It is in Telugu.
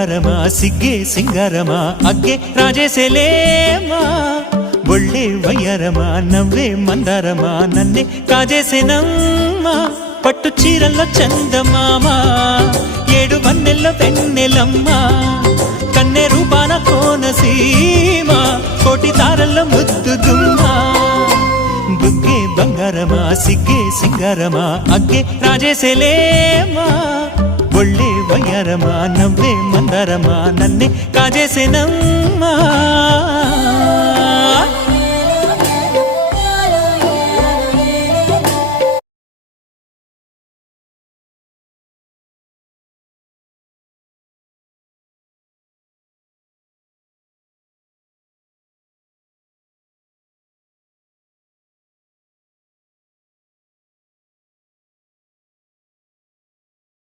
బంగారమా సిగ్గే సింగారమా అగ్గే రాజేసేలేమా ఒళ్ళే వయ్యారమా నవ్వే మందారమా నన్నే కాజేసేనమ్మా పట్టు చీరల్లో చందమామా ఏడు వన్నెల్లో వెన్నెలమ్మా కన్నె రూపాన కోనసీమ కోటి తారల్లో ముద్దుదుమ్మా బుగ్గే బంగారమా సిగ్గే సింగారమా అగ్గే రాజేసేలేమా ఒళ్ళే వయ్యారమా నవ్వే మందారమా నన్నే కాజేసేనమ్మా